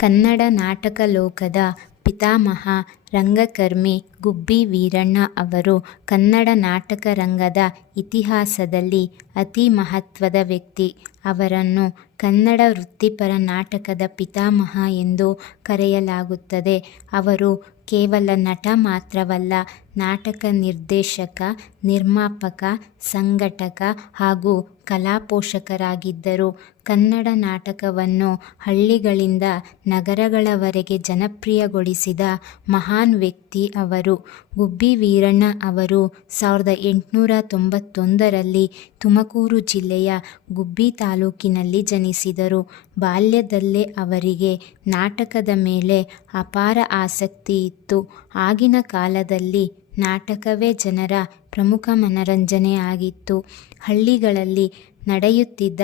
ಕನ್ನಡ ನಾಟಕ ಲೋಕದ ಪಿತಾಮಹ ರಂಗಕರ್ಮಿ ಗುಬ್ಬಿ ವೀರಣ್ಣ ಅವರು ಕನ್ನಡ ನಾಟಕ ರಂಗದ ಇತಿಹಾಸದಲ್ಲಿ ಅತಿ ಮಹತ್ವದ ವ್ಯಕ್ತಿ. ಅವರನ್ನು ಕನ್ನಡ ವೃತ್ತಿಪರ ನಾಟಕದ ಪಿತಾಮಹ ಎಂದು ಕರೆಯಲಾಗುತ್ತದೆ. ಅವರು ಕೇವಲ ನಟ ಮಾತ್ರವಲ್ಲ, ನಾಟಕ ನಿರ್ದೇಶಕ, ನಿರ್ಮಾಪಕ, ಸಂಘಟಕ ಹಾಗೂ ಕಲಾಪೋಷಕರಾಗಿದ್ದರು. ಕನ್ನಡ ನಾಟಕವನ್ನು ಹಳ್ಳಿಗಳಿಂದ ನಗರಗಳವರೆಗೆ ಜನಪ್ರಿಯಗೊಳಿಸಿದ ಮಹಾನ್ ವ್ಯಕ್ತಿ ಅವರು ಗುಬ್ಬಿ ವೀರಣ್ಣ ಅವರು ಸಾವಿರದ ಎಂಟುನೂರ ತೊಂಬತ್ತೊಂದರಲ್ಲಿ ತುಮಕೂರು ಜಿಲ್ಲೆಯ ಗುಬ್ಬಿ ತಾಲೂಕಿನಲ್ಲಿ ಜನಿಸಿದರು. ಬಾಲ್ಯದಲ್ಲೇ ಅವರಿಗೆ ನಾಟಕದ ಮೇಲೆ ಅಪಾರ ಆಸಕ್ತಿ ಇತ್ತು. ಆಗಿನ ಕಾಲದಲ್ಲಿ ನಾಟಕವೇ ಜನರ ಪ್ರಮುಖ ಮನರಂಜನೆ ಆಗಿತ್ತು ಹಳ್ಳಿಗಳಲ್ಲಿ ನಡೆಯುತ್ತಿದ್ದ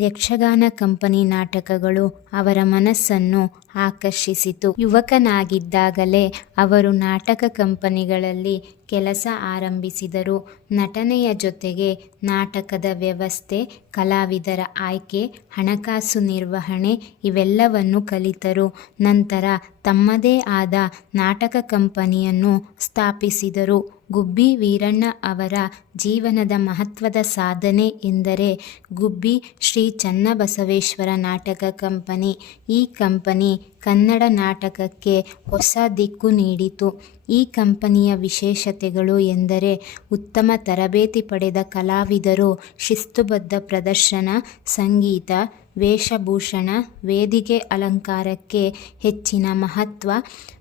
ಯಕ್ಷಗಾನ ಕಂಪನಿ ನಾಟಕಗಳು ಅವರ ಮನಸ್ಸನ್ನು ಆಕರ್ಷಿಸಿತು. ಯುವಕನಾಗಿದ್ದಾಗಲೇ ಅವರು ನಾಟಕ ಕಂಪನಿಗಳಲ್ಲಿ ಕೆಲಸ ಆರಂಭಿಸಿದರು. ನಟನೆಯ ಜೊತೆಗೆ ನಾಟಕದ ವ್ಯವಸ್ಥೆ, ಕಲಾವಿದರ ಆಯ್ಕೆ, ಹಣಕಾಸು ನಿರ್ವಹಣೆ ಇವೆಲ್ಲವನ್ನು ಕಲಿತರು. ನಂತರ ತಮ್ಮದೇ ಆದ ನಾಟಕ ಕಂಪನಿಯನ್ನು ಸ್ಥಾಪಿಸಿದರು. ಗುಬ್ಬಿ ವೀರಣ್ಣ ಅವರ ಜೀವನದ ಮಹತ್ವದ ಸಾಧನೆ ಎಂದರೆ ಗುಬ್ಬಿ ಶ್ರೀ ಚನ್ನಬಸವೇಶ್ವರ ನಾಟಕ ಕಂಪನಿ. ಈ ಕಂಪನಿ ಕನ್ನಡ ನಾಟಕಕ್ಕೆ ಹೊಸ ದಿಕ್ಕು ನೀಡಿತು. ಈ ಕಂಪನಿಯ ವಿಶೇಷತೆಗಳು ಎಂದರೆ ಉತ್ತಮ ತರಬೇತಿ ಪಡೆದ ಕಲಾವಿದರು, ಶಿಸ್ತುಬದ್ಧ ಪ್ರದರ್ಶನ, ಸಂಗೀತ ವೇಷಭೂಷಣ, ವೇದಿಕೆ ಅಲಂಕಾರಕ್ಕೆ ಹೆಚ್ಚಿನ ಮಹತ್ವ,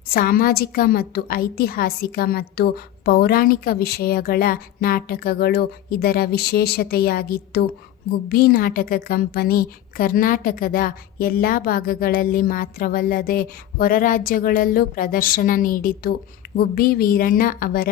ಸಾಮಾಜಿಕ ಮತ್ತು ಐತಿಹಾಸಿಕ ಮತ್ತು ಪೌರಾಣಿಕ ವಿಷಯಗಳ ನಾಟಕಗಳು ಇದರ ವಿಶೇಷತೆಯಾಗಿತ್ತು. ಗುಬ್ಬಿ ನಾಟಕ ಕಂಪನಿ ಕರ್ನಾಟಕದ ಎಲ್ಲ ಭಾಗಗಳಲ್ಲಿ ಮಾತ್ರವಲ್ಲದೆ ಹೊರ ರಾಜ್ಯಗಳಲ್ಲೂ ಪ್ರದರ್ಶನ ನೀಡಿತು. ಗುಬ್ಬಿ ವೀರಣ್ಣ ಅವರ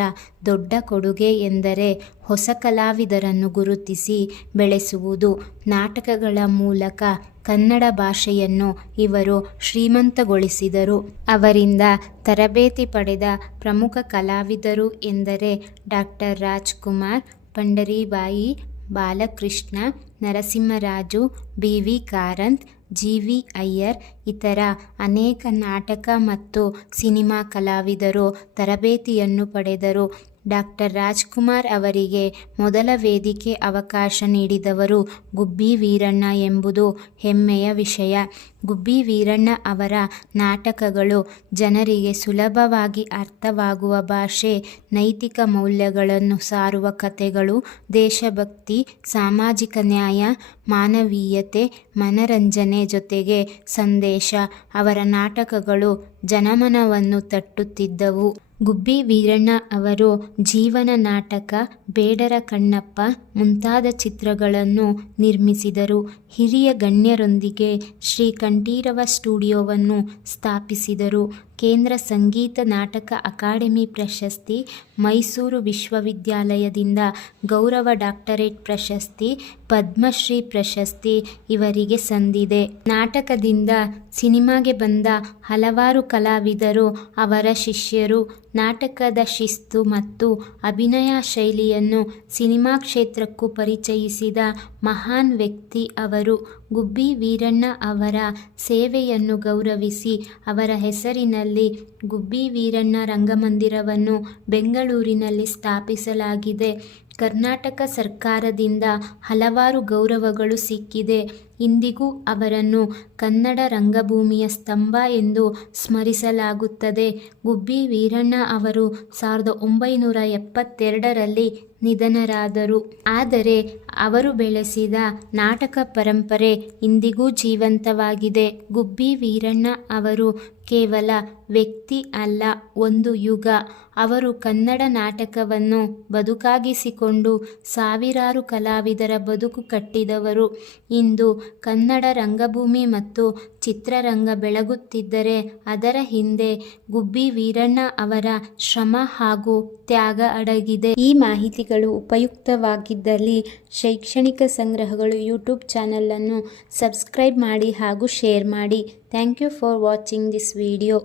ದೊಡ್ಡ ಕೊಡುಗೆ ಎಂದರೆ ಹೊಸ ಕಲಾವಿದರನ್ನು ಗುರುತಿಸಿ ಬೆಳೆಸುವುದು. ನಾಟಕಗಳ ಮೂಲಕ ಕನ್ನಡ ಭಾಷೆಯನ್ನು ಇವರು ಶ್ರೀಮಂತಗೊಳಿಸಿದರು. ಅವರಿಂದ ತರಬೇತಿ ಪಡೆದ ಪ್ರಮುಖ ಕಲಾವಿದರು ಎಂದರೆ doctor Rajkumar, Pandaribai, Balakrishna, Narasimharaju, B. V. Karanth G V Iyer ಇತರ ಅನೇಕ ನಾಟಕ ಮತ್ತು ಸಿನಿಮಾ ಕಲಾವಿದರು ತರಬೇತಿಯನ್ನು ಪಡೆದರು. ಡಾಕ್ಟರ್ ರಾಜ್ಕುಮಾರ್ ಅವರಿಗೆ ಮೊದಲ ವೇದಿಕೆ ಅವಕಾಶ ನೀಡಿದವರು ಗುಬ್ಬಿ ವೀರಣ್ಣ ಎಂಬುದು ಹೆಮ್ಮೆಯ ವಿಷಯ. ಗುಬ್ಬಿ ವೀರಣ್ಣ ಅವರ ನಾಟಕಗಳು ಜನರಿಗೆ ಸುಲಭವಾಗಿ ಅರ್ಥವಾಗುವ ಭಾಷೆ, ನೈತಿಕ ಮೌಲ್ಯಗಳನ್ನು ಸಾರುವ ಕಥೆಗಳು, ದೇಶಭಕ್ತಿ, ಸಾಮಾಜಿಕ ನ್ಯಾಯ, ಮಾನವೀಯತೆ, ಮನರಂಜನೆ ಜೊತೆಗೆ ಸಂದೇಶ ಅವರ ನಾಟಕಗಳು ಜನಮನವನ್ನು ತಟ್ಟುತ್ತಿದ್ದವು. ಗುಬ್ಬಿ ವೀರಣ್ಣ ಅವರು ಜೀವನ ನಾಟಕ ಬೇಡರ ಕಣ್ಣಪ್ಪ ಮುಂತಾದ ಚಿತ್ರಗಳನ್ನು ನಿರ್ಮಿಸಿದರು. ಹಿರಿಯ ಗಣ್ಯರೊಂದಿಗೆ ಶ್ರೀ ಕಂಠೀರವ ಸ್ಟುಡಿಯೋವನ್ನು ಸ್ಥಾಪಿಸಿದರು. ಕೇಂದ್ರ ಸಂಗೀತ ನಾಟಕ ಅಕಾಡೆಮಿ ಪ್ರಶಸ್ತಿ, ಮೈಸೂರು ವಿಶ್ವವಿದ್ಯಾಲಯದಿಂದ ಗೌರವ ಡಾಕ್ಟರೇಟ್ ಪ್ರಶಸ್ತಿ, ಪದ್ಮಶ್ರೀ ಪ್ರಶಸ್ತಿ ಇವರಿಗೆ ಸಂದಿದೆ. ನಾಟಕದಿಂದ ಸಿನಿಮಾಗೆ ಬಂದ ಹಲವಾರು ಕಲಾವಿದರು, ಅವರ ಶಿಷ್ಯರು, ನಾಟಕದ ಶಿಸ್ತು ಮತ್ತು ಅಭಿನಯ ಶೈಲಿಯನ್ನು ಸಿನಿಮಾ ಕ್ಷೇತ್ರಕ್ಕೂ ಪರಿಚಯಿಸಿದ ಮಹಾನ್ ವ್ಯಕ್ತಿ ಅವರು ಗುಬ್ಬಿ ವೀರಣ್ಣ ಅವರ ಸೇವೆಯನ್ನು ಗೌರವಿಸಿ ಅವರ ಹೆಸರಿನಲ್ಲಿ ಗುಬ್ಬಿ ವೀರಣ್ಣ ರಂಗಮಂದಿರವನ್ನು ಬೆಂಗಳೂರಿನಲ್ಲಿ ಸ್ಥಾಪಿಸಲಾಗಿದೆ. ಕರ್ನಾಟಕ ಸರ್ಕಾರದಿಂದ ಹಲವಾರು ಗೌರವಗಳು ಸಿಕ್ಕಿದೆ. ಇಂದಿಗೂ ಅವರನ್ನು ಕನ್ನಡ ರಂಗಭೂಮಿಯ ಸ್ತಂಭ ಎಂದು ಸ್ಮರಿಸಲಾಗುತ್ತದೆ. ಗುಬ್ಬಿ ವೀರಣ್ಣ ಅವರು ಸಾವಿರದ ಒಂಬೈನೂರ ಎಪ್ಪತ್ತೆರಡರಲ್ಲಿ ನಿಧನರಾದರು. ಆದರೆ ಅವರು ಬೆಳೆಸಿದ ನಾಟಕ ಪರಂಪರೆ ಇಂದಿಗೂ ಜೀವಂತವಾಗಿದೆ. ಗುಬ್ಬಿ ವೀರಣ್ಣ ಅವರು ಕೇವಲ ವ್ಯಕ್ತಿ ಅಲ್ಲ, ಒಂದು ಯುಗ. ಅವರು ಕನ್ನಡ ನಾಟಕವನ್ನು ಬದುಕಾಗಿಸಿಕೊಂಡು ಸಾವಿರಾರು ಕಲಾವಿದರ ಬದುಕು ಕಟ್ಟಿದವರು. ಇಂದು ಕನ್ನಡ ರಂಗಭೂಮಿ ಮತ್ತು ಚಿತ್ರರಂಗ ಬೆಳಗುತ್ತಿದ್ದರೆ ಅದರ ಹಿಂದೆ ಗುಬ್ಬಿ ವೀರಣ್ಣ ಅವರ ಶ್ರಮ ಹಾಗೂ ತ್ಯಾಗ ಅಡಗಿದೆ. ಈ ಮಾಹಿತಿಗಳು ಉಪಯುಕ್ತವಾಗಿದ್ದಲ್ಲಿ ಶೈಕ್ಷಣಿಕ ಸಂಗ್ರಹಗಳು ಯೂಟ್ಯೂಬ್ ಚಾನಲನ್ನು ಸಬ್ಸ್ಕ್ರೈಬ್ ಮಾಡಿ ಹಾಗೂ ಶೇರ್ ಮಾಡಿ. Thank you for watching this video.